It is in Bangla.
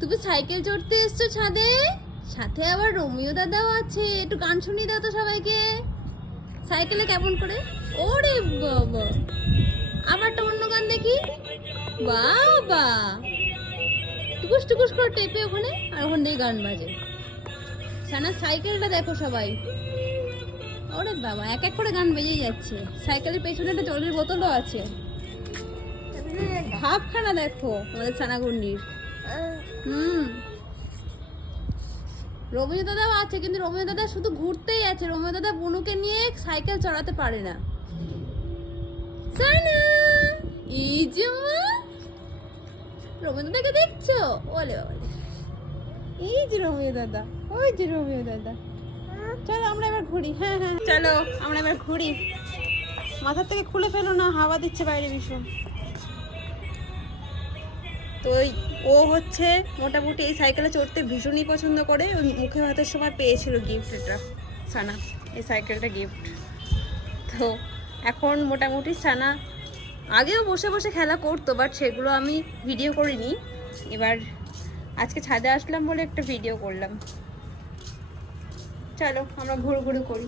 তুমি সাইকেল চড়তে এসছো ছাদে, সাথে আবার রোমিও দাদাও আছে। একটু গান শুনিয়ে দাও তো সবাইকে। সাইকেলে কেমন করে? ওরে বাবা, আবার একটা অন্য গান দেখি। বাবা, টুকুস টুকুস করে টেপে ওখানে, আর ওখান থেকে গান বাজে। সানা সাইকেলটা দেখো সবাই। ওরে বাবা, এক এক করে গান বেজে যাচ্ছে। সাইকেলের পেছনে একটা জলের বোতলও আছে। ভাবখানা দেখো আমাদের ছানাগুন্ডির। রোমিও দাদাও আছে, কিন্তু রোমিও দাদা শুধু ঘুরতেই আছে। রোমিও দাদা বুনুকে নিয়ে সাইকেল চড়াতে পারে না। সানা, এই যে মা, রোমিও দাদাকে দেখছো? ওলে বাবা, এই যে রোমিও দাদা, ওই যে রোমিও দাদা। চলো আমরা এবার ঘুরি। হ্যাঁ হ্যাঁ চলো আমরা এবার ঘুরি। মাথার থেকে খুলে ফেলো না, হাওয়া দিচ্ছে বাইরে ভীষণ। তো ও হচ্ছে মোটামুটি এই সাইকেলে চড়তে ভীষণই পছন্দ করে। ওই মুখে ভাতের সময় পেয়েছিল গিফট এটা, সানা এই সাইকেলটা গিফট। তো এখন মোটামুটি সানা আগেও বসে বসে খেলা করতো, বাট সেগুলো আমি ভিডিও করিনি। এবার আজকে ছাদে আসলাম বলে একটা ভিডিও করলাম। চলো আমরা ঘুরু ঘুরু করি।